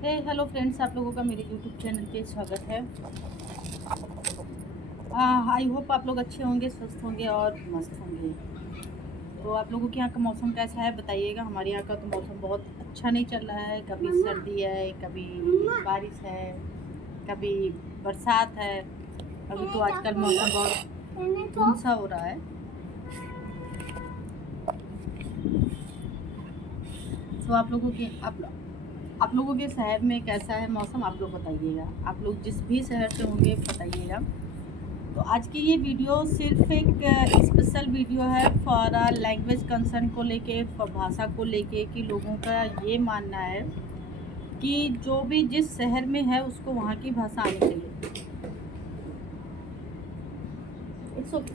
Hello friends, आप लोगों का मेरे यूट्यूब चैनल पे स्वागत है। आई होप आप लोग अच्छे होंगे, स्वस्थ होंगे और मस्त होंगे। तो आप लोगों के यहाँ का मौसम कैसा है बताइएगा। हमारे यहाँ का तो मौसम बहुत अच्छा नहीं चल रहा है। कभी सर्दी है, कभी बारिश है, कभी बरसात है। अभी तो आजकल मौसम बहुत धुंध सा हो रहा है। तो आप लोगों के शहर में कैसा है मौसम, आप लोग बताइएगा। आप लोग जिस भी शहर से होंगे बताइएगा। तो आज की ये वीडियो सिर्फ एक स्पेशल वीडियो है फॉर लैंग्वेज कंसर्न को लेके, भाषा को लेके, कि लोगों का ये मानना है कि जो भी जिस शहर में है उसको वहाँ की भाषा आनी चाहिए। इट्स ओके,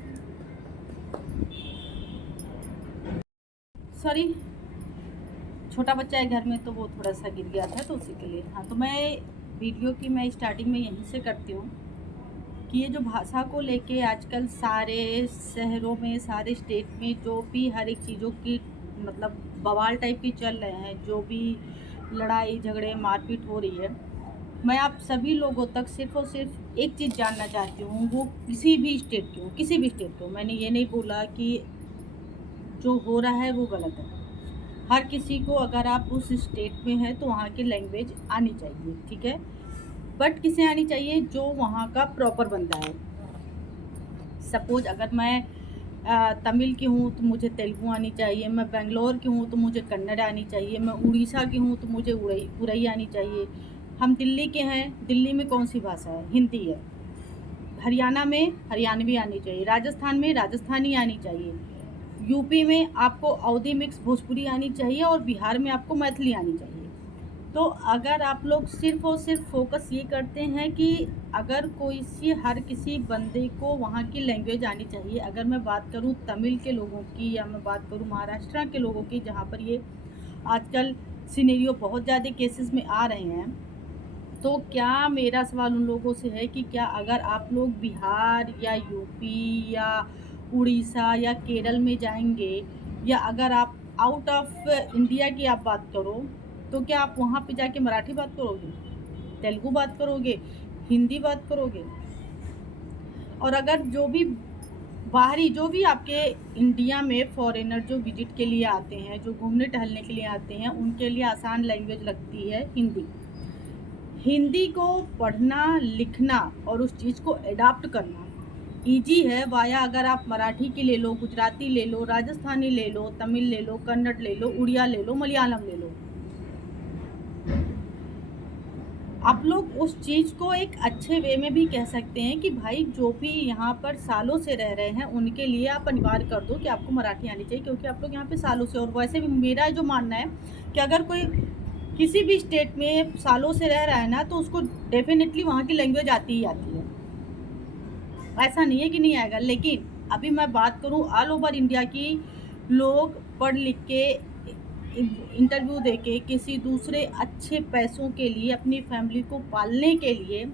सॉरी, छोटा बच्चा है घर में तो वो थोड़ा सा गिर गया था तो उसी के लिए। हाँ, तो मैं स्टार्टिंग में यहीं से करती हूँ कि ये जो भाषा को लेके आजकल सारे शहरों में, सारे स्टेट में जो भी हर एक चीज़ों की मतलब बवाल टाइप की चल रहे हैं, जो भी लड़ाई झगड़े मारपीट हो रही है, मैं आप सभी लोगों तक सिर्फ और सिर्फ एक चीज़ जानना चाहती हूँ। वो किसी भी स्टेट की हो, किसी भी स्टेट की हो। मैंने ये नहीं बोला कि जो हो रहा है वो गलत है। हर किसी को, अगर आप उस स्टेट में हैं तो वहाँ की लैंग्वेज आनी चाहिए, ठीक है। बट किसे आनी चाहिए? जो वहाँ का प्रॉपर बंदा है। सपोज अगर मैं तमिल की हूँ तो मुझे तेलुगु आनी चाहिए। मैं बेंगलोर की हूँ तो मुझे कन्नड़ आनी चाहिए। मैं उड़ीसा की हूँ तो मुझे उड़ई आनी चाहिए। हम दिल्ली के हैं, दिल्ली में कौन सी भाषा है? हिंदी है। हरियाणा में हरियाणवी आनी चाहिए। राजस्थान में राजस्थानी आनी चाहिए। यूपी में आपको अवधी मिक्स भोजपुरी आनी चाहिए और बिहार में आपको मैथिली आनी चाहिए। तो अगर आप लोग सिर्फ और सिर्फ फोकस ये करते हैं कि अगर हर किसी बंदे को वहाँ की लैंग्वेज आनी चाहिए। अगर मैं बात करूँ तमिल के लोगों की, या मैं बात करूँ महाराष्ट्र के लोगों की, जहाँ पर ये आजकल सिनेरियो बहुत ज़्यादा केसेस में आ रहे हैं, तो क्या मेरा सवाल उन लोगों से है कि क्या अगर आप लोग बिहार या यूपी या उड़ीसा या केरल में जाएंगे, या अगर आप आउट ऑफ इंडिया की आप बात करो, तो क्या आप वहाँ पे जाके मराठी बात करोगे, तेलुगु बात करोगे, हिंदी बात करोगे? और अगर जो भी बाहरी, जो भी आपके इंडिया में फॉरेनर जो विजिट के लिए आते हैं, जो घूमने टहलने के लिए आते हैं, उनके लिए आसान लैंग्वेज लगती है हिंदी। हिंदी को पढ़ना, लिखना और उस चीज़ को एडाप्ट करना इजी है वाया। अगर आप मराठी की ले लो, गुजराती ले लो, राजस्थानी ले लो, तमिल ले लो, कन्नड़ ले लो, उड़िया ले लो, मलयालम ले लो, आप लोग उस चीज़ को एक अच्छे वे में भी कह सकते हैं कि भाई जो भी यहाँ पर सालों से रह रहे हैं उनके लिए आप अनिवार्य कर दो कि आपको मराठी आनी चाहिए, क्योंकि आप लोग यहाँ पे सालों से। और वैसे भी मेरा जो मानना है कि अगर कोई किसी भी स्टेट में सालों से रह रहा है ना, तो उसको डेफिनेटली वहाँ की लैंग्वेज आती ही आती है। ऐसा नहीं है कि नहीं आएगा। लेकिन अभी मैं बात करूँ ऑल ओवर इंडिया की, लोग पढ़ लिख के, इंटरव्यू देके, किसी दूसरे अच्छे पैसों के लिए, अपनी फैमिली को पालने के लिए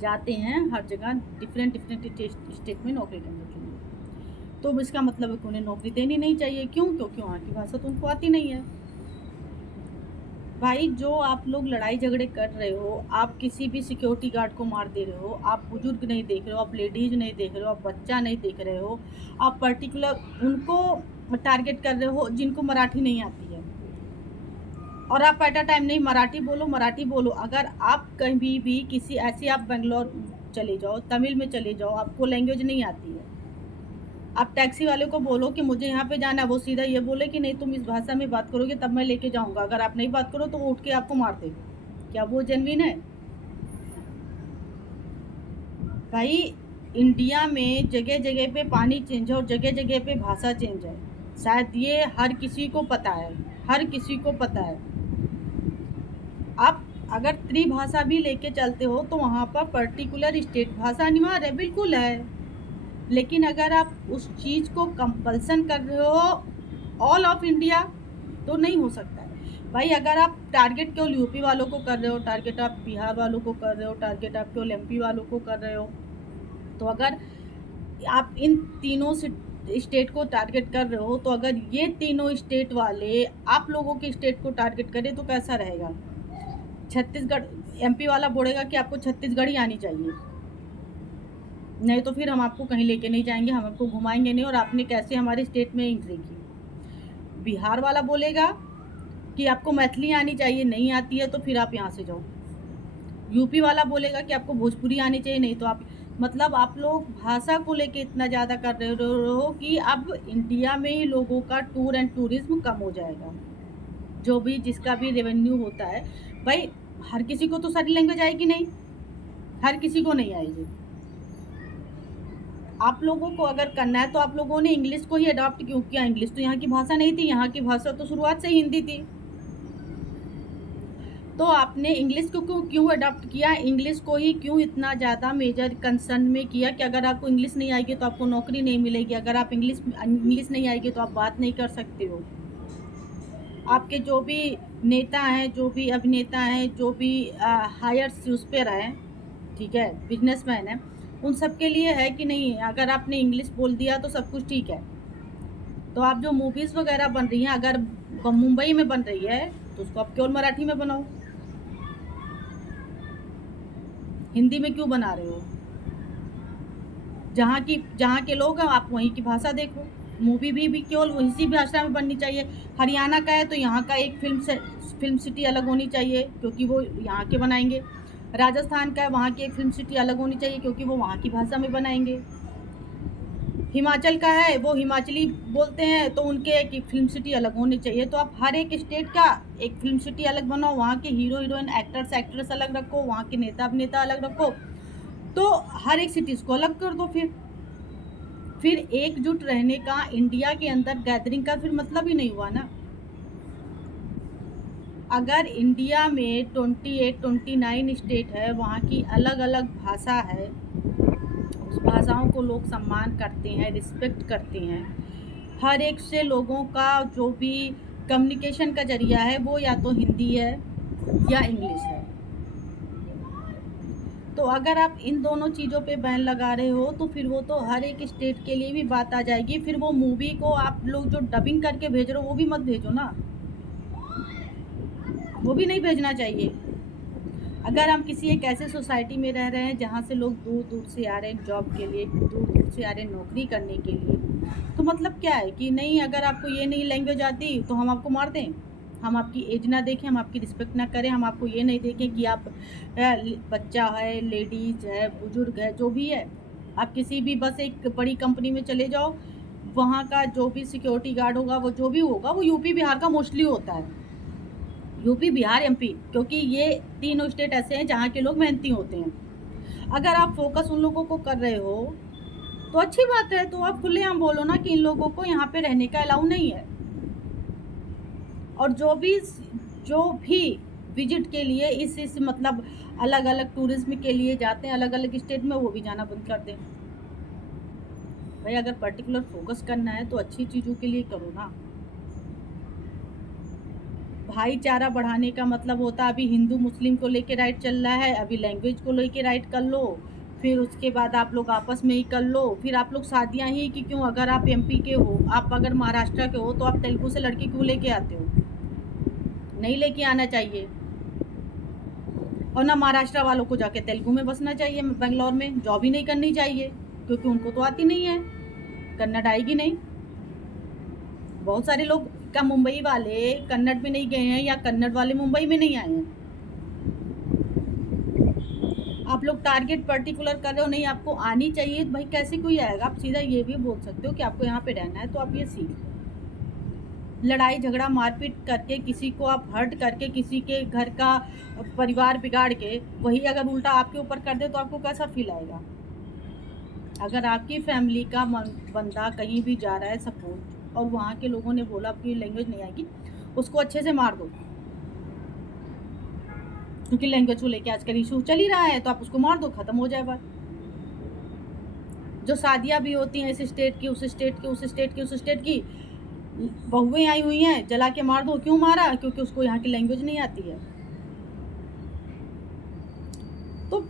जाते हैं हर जगह, डिफरेंट डिफरेंट स्टेट में नौकरी करने के लिए। तो इसका मतलब है कि उन्हें नौकरी देनी नहीं चाहिए। क्यों? क्योंकि वहाँ की भाषा तो उनको आती नहीं है। भाई, जो आप लोग लड़ाई झगड़े कर रहे हो, आप किसी भी सिक्योरिटी गार्ड को मार दे रहे हो, आप बुजुर्ग नहीं देख रहे हो, आप लेडीज नहीं देख रहे हो, आप बच्चा नहीं देख रहे हो, आप पर्टिकुलर उनको टारगेट कर रहे हो जिनको मराठी नहीं आती है। और आप एट अ टाइम नहीं, मराठी बोलो मराठी बोलो। अगर आप कहीं भी किसी ऐसे, आप बेंगलोर चले जाओ, तमिल में चले जाओ, आपको लैंग्वेज नहीं आती है, आप टैक्सी वाले को बोलो कि मुझे यहाँ पे जाना है, वो सीधा ये बोले कि नहीं तुम इस भाषा में बात करोगे तब मैं लेके जाऊँगा, अगर आप नहीं बात करो तो वो उठ के आपको मार दे। क्या वो जेन्युइन है? भाई, इंडिया में जगह जगह पे पानी चेंज है और जगह जगह पे भाषा चेंज है। शायद ये हर किसी को पता है, हर किसी को पता है। आप अगर त्रिभाषा भी लेके चलते हो तो वहाँ पर पर्टिकुलर स्टेट भाषा अनिवार्य है, बिल्कुल है। लेकिन अगर आप उस चीज़ को कंपल्सन कर रहे हो ऑल ऑफ इंडिया, तो नहीं हो सकता है। भाई, अगर आप टारगेट केवल यूपी वालों को कर रहे हो, टारगेट आप बिहार वालों को कर रहे हो, टारगेट आप केवल एमपी वालों को कर रहे हो, तो अगर आप इन तीनों स्टेट को टारगेट कर रहे हो, तो अगर ये तीनों स्टेट वाले आप लोगों के स्टेट को टारगेट करें तो कैसा रहेगा? छत्तीसगढ़ एमपी वाला बोलेगा कि आपको छत्तीसगढ़ ही आनी चाहिए, नहीं तो फिर हम आपको कहीं लेके नहीं जाएंगे, हम आपको घुमाएंगे नहीं, और आपने कैसे हमारे स्टेट में एंट्री की। बिहार वाला बोलेगा कि आपको मैथिली आनी चाहिए, नहीं आती है तो फिर आप यहाँ से जाओ। यूपी वाला बोलेगा कि आपको भोजपुरी आनी चाहिए, नहीं तो आप, मतलब आप लोग भाषा को लेके इतना ज़्यादा कर रहे हो कि अब इंडिया में ही लोगों का टूर एंड टूरिज्म कम हो जाएगा। जो भी जिसका भी रेवेन्यू होता है, भाई हर किसी को तो सारी लैंग्वेज आएगी नहीं, हर किसी को नहीं आएगी। आप लोगों को अगर करना है तो आप लोगों ने इंग्लिश को ही अडॉप्ट क्यों किया? इंग्लिश तो यहाँ की भाषा नहीं थी, यहाँ की भाषा तो शुरुआत से हिंदी थी। तो आपने इंग्लिश को क्यों अडॉप्ट किया? इंग्लिश को ही क्यों इतना ज़्यादा मेजर कंसर्न में किया कि अगर आपको इंग्लिश नहीं आएगी तो आपको नौकरी नहीं मिलेगी, अगर आप इंग्लिश नहीं आएगी तो आप बात नहीं कर सकते हो। आपके जो भी नेता हैं, जो भी अभिनेता हैं, जो भी हायर उस पर हैं, ठीक है, बिजनेसमैन हैं, उन सब के लिए है कि नहीं, अगर आपने इंग्लिश बोल दिया तो सब कुछ ठीक है। तो आप जो मूवीज़ वगैरह बन रही हैं, अगर मुंबई में बन रही है तो उसको आप केवल मराठी में बनाओ, हिंदी में क्यों बना रहे हो? जहाँ के लोग हैं आप वहीं की भाषा देखो। मूवी भी केवल वहीं सी भाषा में बननी चाहिए। हरियाणा का है तो यहाँ का एक फिल्म सिटी अलग होनी चाहिए क्योंकि वो यहाँ के बनाएंगे। राजस्थान का है, वहाँ की एक फिल्म सिटी अलग होनी चाहिए क्योंकि वो वहाँ की भाषा में बनाएंगे। हिमाचल का है, वो हिमाचली बोलते हैं तो उनके एक फिल्म सिटी अलग होनी चाहिए। तो आप हर एक स्टेट का एक फिल्म सिटी अलग बनाओ, वहाँ के हीरो हीरोइन एक्ट्रेस अलग रखो, वहाँ के नेता अभिनेता अलग रखो, तो हर एक सिटीज़ को अलग कर दो। फिर एकजुट रहने का, इंडिया के अंदर गैदरिंग का फिर मतलब ही नहीं हुआ ना। अगर इंडिया में 29 स्टेट है, वहाँ की अलग अलग भाषा है, उस भाषाओं को लोग सम्मान करते हैं, रिस्पेक्ट करते हैं। हर एक से लोगों का जो भी कम्युनिकेशन का जरिया है वो या तो हिंदी है या इंग्लिश है। तो अगर आप इन दोनों चीज़ों पे बैन लगा रहे हो तो फिर वो तो हर एक स्टेट के लिए भी बात आ जाएगी। फिर वो मूवी को आप लोग जो डबिंग करके भेज रहे हो वो भी मत भेजो ना, वो भी नहीं भेजना चाहिए। अगर हम किसी एक ऐसे सोसाइटी में रह रहे हैं जहाँ से लोग दूर दूर से आ रहे हैं जॉब के लिए, दूर दूर से आ रहे हैं नौकरी करने के लिए, तो मतलब क्या है कि नहीं, अगर आपको ये नहीं लैंग्वेज आती तो हम आपको मार दें, हम आपकी एज ना देखें, हम आपकी रिस्पेक्ट ना करें, हम आपको ये नहीं देखें कि आप बच्चा है, लेडीज़ है, बुजुर्ग है, जो भी है। आप किसी भी बस एक बड़ी कंपनी में चले जाओ, वहाँ का जो भी सिक्योरिटी गार्ड होगा, वो जो भी होगा, वो यूपी बिहार का मोस्टली होता है। यूपी बिहार एमपी, क्योंकि ये तीनों स्टेट ऐसे हैं जहाँ के लोग मेहनती होते हैं। अगर आप फोकस उन लोगों को कर रहे हो तो अच्छी बात है, तो आप खुलेआम बोलो ना कि इन लोगों को यहाँ पे रहने का अलाउ नहीं है। और जो भी विजिट के लिए इस मतलब अलग अलग टूरिज्म के लिए जाते हैं अलग अलग स्टेट में, वो भी जाना बंद कर दें। भाई अगर पर्टिकुलर फोकस करना है तो अच्छी चीज़ों के लिए करो ना। भाईचारा बढ़ाने का मतलब होता है, अभी हिंदू मुस्लिम को लेके राइट चल रहा है, अभी लैंग्वेज को लेके राइट कर लो, फिर उसके बाद आप लोग आपस में ही कर लो। फिर आप लोग शादियाँ ही कि क्यों, अगर आप एमपी के हो, आप अगर महाराष्ट्र के हो तो आप तेलुगु से लड़की क्यों लेके आते हो? नहीं लेके आना चाहिए। और ना महाराष्ट्र वालों को जाके तेलुगु में बसना चाहिए, बेंगलोर में जॉब ही नहीं करनी चाहिए क्योंकि उनको तो आती नहीं है, कन्नड़ आएगी नहीं। बहुत सारे लोग क्या मुंबई वाले कन्नड़ में नहीं गए हैं या कन्नड़ वाले मुंबई में नहीं आए हैं? आप लोग टारगेट पर्टिकुलर कर रहे हो, नहीं आपको आनी चाहिए, भाई कैसे कोई आएगा? आप सीधा ये भी बोल सकते हो कि आपको यहाँ पे रहना है तो आप ये सीख लो। लड़ाई झगड़ा मारपीट करके, किसी को आप हर्ट करके, किसी के घर का परिवार बिगाड़ के वही अगर उल्टा आपके ऊपर कर दे तो आपको कैसा फील आएगा? अगर आपकी फैमिली का बंदा कहीं भी जा रहा है सपोज, और वहाँ के लोगों ने बोला आपकी लैंग्वेज नहीं आएगी, उसको अच्छे से मार दो, क्योंकि लैंग्वेज को लेके आजकल इशू चल ही रहा है, तो आप उसको मार दो, ख़त्म हो जाए बात। जो शादियाँ भी होती हैं इस स्टेट की, उस स्टेट की, उस स्टेट की, उस स्टेट की, बहुएँ आई हुई हैं, जला के मार दो। क्यों मारा? क्योंकि उसको यहाँ की लैंग्वेज नहीं आती है। तो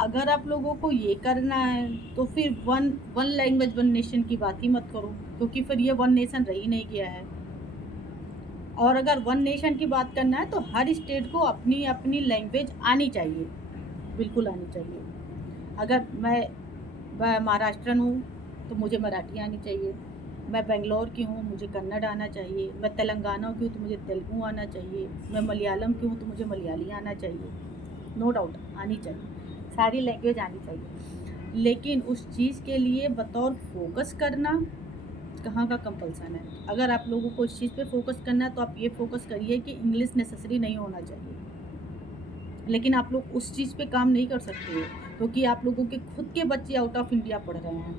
अगर आप लोगों को ये करना है तो फिर वन लैंग्वेज वन नेशन की बात ही मत करो, क्योंकि फिर ये वन नेशन रह ही नहीं गया है। और अगर वन नेशन की बात करना है तो हर स्टेट को अपनी अपनी लैंग्वेज आनी चाहिए, बिल्कुल आनी चाहिए। अगर मैं महाराष्ट्रन हूँ तो मुझे मराठी आनी चाहिए, मैं बेंगलोर की हूँ मुझे कन्नड़ आना चाहिए, मैं तेलंगाना की हूँ तो मुझे तेलुगु आना चाहिए, मैं मलयालम की हूँ तो मुझे मलयाली आना चाहिए, नो डाउट आनी चाहिए, सारी लैंग्वेज आनी चाहिए। लेकिन उस चीज़ के लिए बतौर फोकस करना कहाँ का कंपल्सन है। अगर आप लोगों को इस चीज़ पे फोकस करना है तो आप ये फोकस करिए कि इंग्लिश नेसेसरी नहीं होना चाहिए, लेकिन आप लोग उस चीज़ पे काम नहीं कर सकते हो क्योंकि आप लोगों के खुद के बच्चे आउट ऑफ इंडिया पढ़ रहे हैं।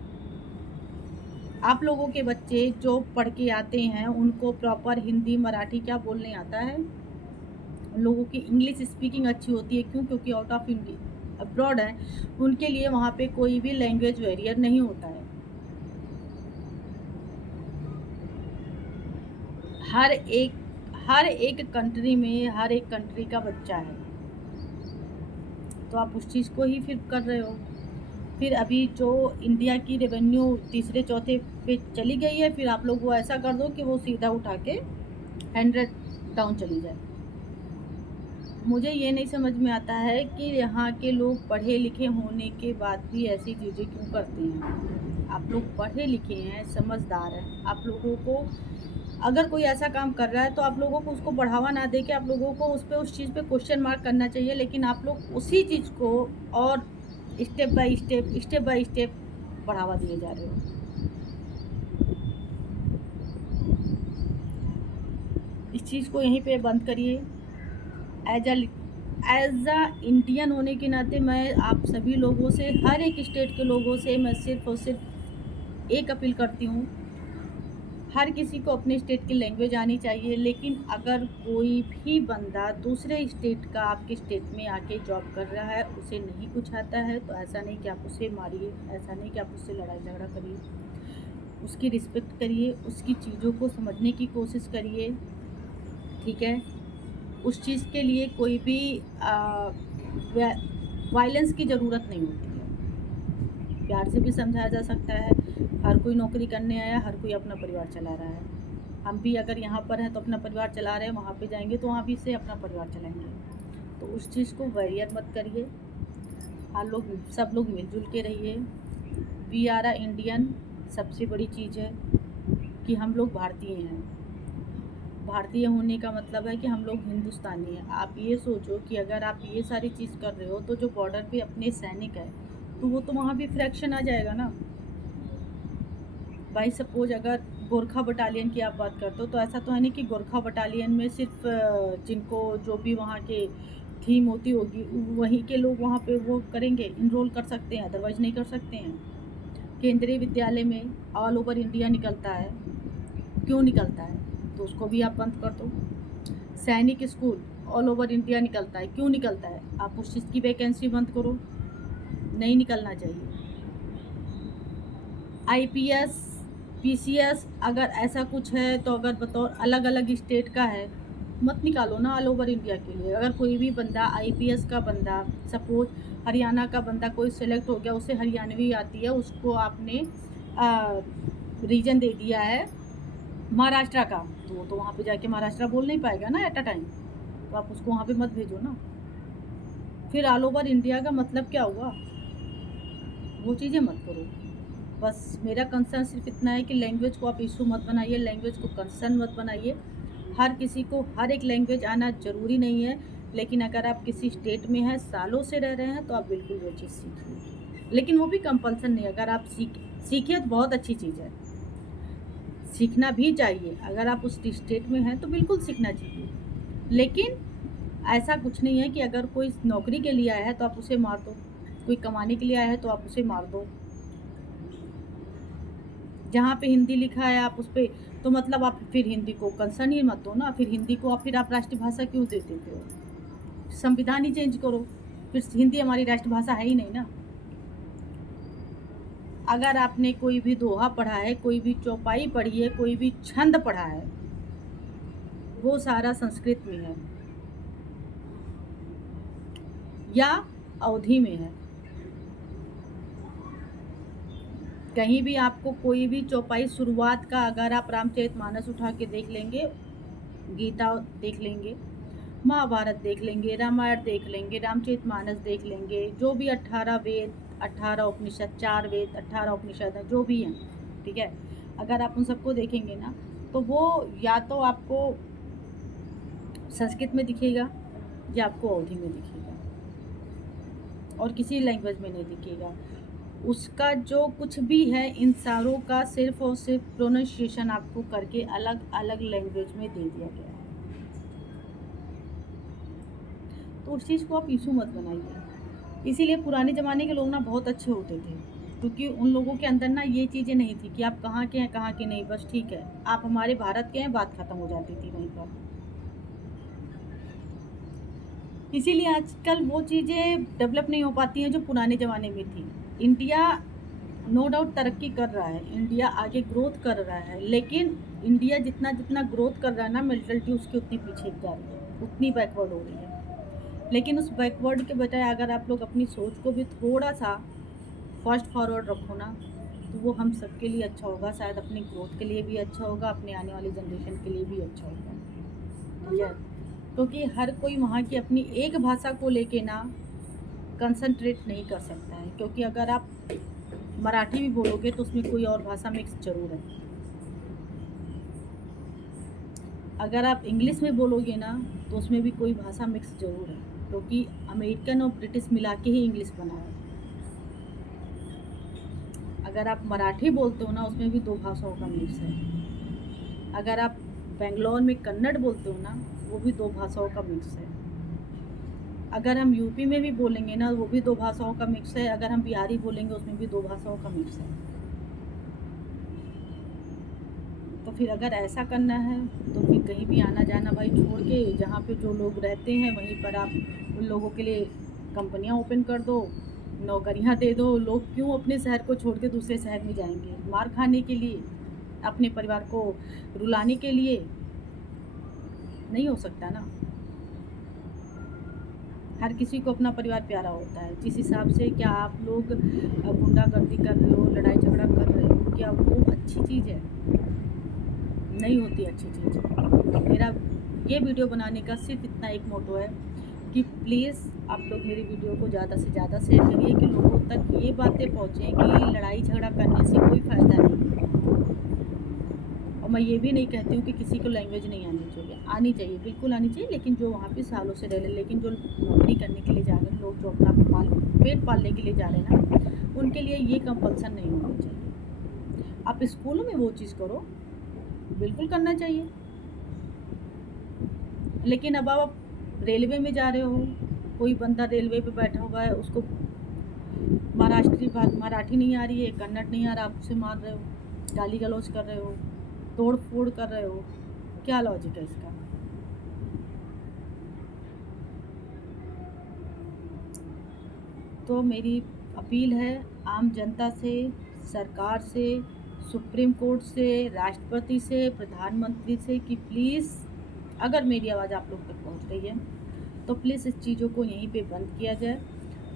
आप लोगों के बच्चे जो पढ़ के आते हैं उनको प्रॉपर हिंदी मराठी क्या बोलने आता है, उन लोगों की इंग्लिश स्पीकिंग अच्छी होती है। क्यों? क्योंकि आउट ऑफ इंडिया अब्रॉड है, उनके लिए वहाँ पे कोई भी लैंग्वेज बैरियर नहीं होता है। हर एक कंट्री में हर एक कंट्री का बच्चा है, तो आप उस चीज़ को ही फिर कर रहे हो। फिर अभी जो इंडिया की रेवेन्यू तीसरे चौथे पे चली गई है, फिर आप लोग वो ऐसा कर दो कि वो सीधा उठा के 100 डाउन चली जाए। मुझे ये नहीं समझ में आता है कि यहाँ के लोग पढ़े लिखे होने के बाद भी ऐसी चीज़ें क्यों करते हैं। आप लोग पढ़े लिखे हैं, समझदार हैं, आप लोगों को अगर कोई ऐसा काम कर रहा है तो आप लोगों को उसको बढ़ावा ना दे के आप लोगों को उस चीज़ पे क्वेश्चन मार्क करना चाहिए। लेकिन आप लोग उसी चीज़ को और स्टेप बाय स्टेप बढ़ावा दिए जा रहे हो। इस चीज़ को यहीं पे बंद करिए। एज अ इंडियन होने के नाते मैं आप सभी लोगों से, हर एक स्टेट के लोगों से मैं सिर्फ और सिर्फ एक अपील करती हूँ, हर किसी को अपने स्टेट की लैंग्वेज आनी चाहिए। लेकिन अगर कोई भी बंदा दूसरे स्टेट का आपके स्टेट में आके जॉब कर रहा है, उसे नहीं कुछ आता है, तो ऐसा नहीं कि आप उसे मारिए, ऐसा नहीं कि आप उससे लड़ाई झगड़ा करिए, उसकी रिस्पेक्ट करिए, उसकी चीज़ों को समझने की कोशिश करिए, ठीक है। उस चीज़ के लिए कोई भी वायलेंस की ज़रूरत नहीं होती है, प्यार से भी समझाया जा सकता है। हर कोई नौकरी करने आया, हर कोई अपना परिवार चला रहा है। हम भी अगर यहाँ पर हैं तो अपना परिवार चला रहे हैं, वहाँ पे जाएंगे तो वहाँ भी से अपना परिवार चलाएंगे। तो उस चीज़ को बैरियर मत करिए, हम लोग सब लोग मिलजुल के रहिए। वी आर अ इंडियन, सबसे बड़ी चीज़ है कि हम लोग भारतीय हैं। भारतीय होने का मतलब है कि हम लोग हिंदुस्तानी हैं। आप ये सोचो कि अगर आप ये सारी चीज़ कर रहे हो तो जो बॉर्डर पे अपने सैनिक है तो वो तो वहाँ भी फ्रैक्शन आ जाएगा ना। भाई सपोज अगर गोरखा बटालियन की आप बात करते हो तो ऐसा तो है नहीं कि गोरखा बटालियन में सिर्फ जिनको जो भी वहाँ के थीम होती होगी वहीं के लोग वहाँ पे वो करेंगे, इनरोल कर सकते हैं, अदरवाइज नहीं कर सकते हैं। केंद्रीय विद्यालय में ऑल ओवर इंडिया निकलता है, क्यों निकलता है? तो उसको भी आप बंद कर दो। सैनिक स्कूल ऑल ओवर इंडिया निकलता है, क्यों निकलता है? आप उस चीज़ की वैकेंसी बंद करो, नहीं निकलना चाहिए। आईपीएस पीसीएस अगर ऐसा कुछ है तो अगर बतौर अलग अलग स्टेट का है, मत निकालो ना ऑल ओवर इंडिया के लिए। अगर कोई भी बंदा आईपीएस का बंदा, सपोज हरियाणा का बंदा कोई सेलेक्ट हो गया, उसे हरियाणवी आती है, उसको आपने रीजन दे दिया है महाराष्ट्र का, तो वो तो वहाँ पे जाके महाराष्ट्र बोल नहीं पाएगा ना एट अ टाइम, तो आप उसको वहाँ पे मत भेजो ना। फिर ऑल ओवर इंडिया का मतलब क्या हुआ? वो चीज़ें मत करो। बस मेरा कंसर्न सिर्फ इतना है कि लैंग्वेज को आप इशू मत बनाइए, लैंग्वेज को कंसर्न मत बनाइए। हर किसी को हर एक लैंग्वेज आना ज़रूरी नहीं है, लेकिन अगर आप किसी स्टेट में हैं, सालों से रह रहे हैं, तो आप बिल्कुल वो चीज़ सीखिए। लेकिन वो भी कंपल्सन नहीं है, अगर आप सीखिए तो बहुत अच्छी चीज़ है, सीखना भी चाहिए। अगर आप उस स्टेट में हैं तो बिल्कुल सीखना चाहिए। लेकिन ऐसा कुछ नहीं है कि अगर कोई नौकरी के लिए आया है तो आप उसे मार दो, कोई कमाने के लिए आया है तो आप उसे मार दो। जहाँ पे हिंदी लिखा है आप उस पे, तो मतलब आप फिर हिंदी को कंसर्न ही मत दो ना। फिर हिंदी को फिर आप राष्ट्रभाषा क्यों दे देते हो? संविधान ही चेंज करो, फिर हिंदी हमारी राष्ट्रभाषा है ही नहीं ना। अगर आपने कोई भी दोहा पढ़ा है, कोई भी चौपाई पढ़ी है, कोई भी छंद पढ़ा है, वो सारा संस्कृत में है या अवधी में है। कहीं भी आपको कोई भी चौपाई शुरुआत का अगर आप रामचरितमानस उठा के देख लेंगे, गीता देख लेंगे, महाभारत देख लेंगे, रामायण देख लेंगे, रामचरितमानस देख लेंगे, जो भी 18 वेद, 18 उपनिषद, 4 वेद, 18 उपनिषद हैं जो भी हैं, ठीक है। अगर आप उन सबको देखेंगे ना तो वो या तो आपको संस्कृत में दिखेगा या आपको अवधी में दिखेगा और किसी लैंग्वेज में नहीं दिखेगा। उसका जो कुछ भी है इन सारों का सिर्फ और सिर्फ प्रोनाउंसिएशन आपको करके अलग अलग लैंग्वेज में दे दिया गया है। तो उस चीज़ को आप इशू मत बनाइए। इसीलिए पुराने ज़माने के लोग ना बहुत अच्छे होते थे, क्योंकि उन लोगों के अंदर ना ये चीज़ें नहीं थी कि आप कहाँ के हैं कहाँ के नहीं, बस ठीक है आप हमारे भारत के हैं, बात ख़त्म हो जाती थी वहीं पर। इसीलिए आजकल वो चीज़ें डेवलप नहीं हो पाती हैं जो पुराने ज़माने में थी। इंडिया नो डाउट तरक्की कर रहा है, इंडिया आगे ग्रोथ कर रहा है, लेकिन इंडिया जितना जितना ग्रोथ कर रहा है ना, मेंटलिटी उसकी उतनी पीछे जा रही है, उतनी बैकवर्ड हो रही है। लेकिन उस बैकवर्ड के बजाय अगर आप लोग अपनी सोच को भी थोड़ा सा फास्ट फॉरवर्ड रखो ना, तो वो हम सबके लिए अच्छा होगा, शायद अपनी ग्रोथ के लिए भी अच्छा होगा, अपने आने वाली जनरेशन के लिए भी अच्छा होगा, ठीक है। क्योंकि हर कोई वहाँ की अपनी एक भाषा को लेके ना कंसंट्रेट नहीं कर सकता है, क्योंकि अगर आप मराठी भी बोलोगे तो उसमें कोई और भाषा मिक्स जरूर है। अगर आप इंग्लिश में बोलोगे ना तो उसमें भी कोई भाषा मिक्स जरूर है, क्योंकि अमेरिकन और ब्रिटिश मिला के ही इंग्लिश बना है। अगर आप मराठी बोलते हो ना उसमें भी 2 भाषाओं का मिक्स है। अगर आप बेंगलोर में कन्नड़ बोलते हो ना वो भी 2 भाषाओं का मिक्स है। अगर हम यूपी में भी बोलेंगे ना वो भी 2 भाषाओं का मिक्स है। अगर हम बिहारी बोलेंगे उसमें भी 2 भाषाओं का मिक्स है। तो फिर अगर ऐसा करना है तो फिर कहीं भी आना जाना भाई छोड़ के, जहाँ पे जो लोग रहते हैं वहीं पर आप उन लोगों के लिए कंपनियां ओपन कर दो, नौकरियां दे दो। लोग क्यों अपने शहर को छोड़ के दूसरे शहर में जाएंगे? मार खाने के लिए, अपने परिवार को रुलाने के लिए? नहीं हो सकता ना। हर किसी को अपना परिवार प्यारा होता है। जिस हिसाब से क्या आप लोग गुंडागर्दी कर रहे हो, लड़ाई झगड़ा कर रहे हो, क्या वो अच्छी चीज़ है? नहीं होती अच्छी चीज़। मेरा ये वीडियो बनाने का सिर्फ इतना एक मोटो है कि प्लीज़ आप लोग मेरी वीडियो को ज़्यादा से ज़्यादा शेयर करिए कि लोगों तक ये बातें पहुँचें कि लड़ाई झगड़ा करने से कोई फ़ायदा नहीं है। और मैं ये भी नहीं कहती हूँ कि किसी को लैंग्वेज नहीं आनी चाहिए, आनी चाहिए, बिल्कुल आनी चाहिए, लेकिन जो वहाँ पे सालों से रह रहे, लेकिन जो नौकरी करने के लिए जा रहे हैं लोग, जो अपना पेट पालने के लिए जा रहे हैं ना, उनके लिए ये कंपल्सन नहीं होना चाहिए। आप स्कूलों में वो चीज़ करो, बिल्कुल करना चाहिए। लेकिन अब आप रेलवे में जा रहे हो, कोई बंदा रेलवे पे बैठा हुआ है, उसको मराठी नहीं आ रही है, कन्नड़ नहीं आ रहा, आप उसे मार रहे हो, गाली गलौज कर रहे हो, तोड़ फोड़ कर रहे हो। क्या लॉजिक है इसका? तो मेरी अपील है आम जनता से, सरकार से, सुप्रीम कोर्ट से, राष्ट्रपति से, प्रधानमंत्री से कि प्लीज़ अगर मेरी आवाज़ आप लोग तक पहुंच रही है तो प्लीज़ इस चीज़ों को यहीं पे बंद किया जाए।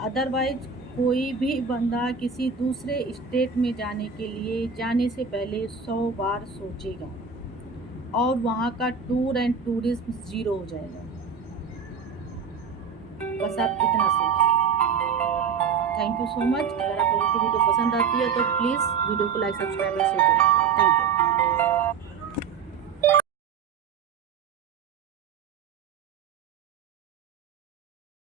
अदरवाइज कोई भी बंदा किसी दूसरे स्टेट में जाने से पहले 100 बार सोचेगा और वहाँ का टूर एंड टूरिज्म ज़ीरो हो जाएगा। बस आप इतना सोचिए। Thank you so much. अगर आप लोगों को वीडियो पसंद आती है तो प्लीज़ वीडियो को लाइक, सब्सक्राइब और शेयर करें। Thank you.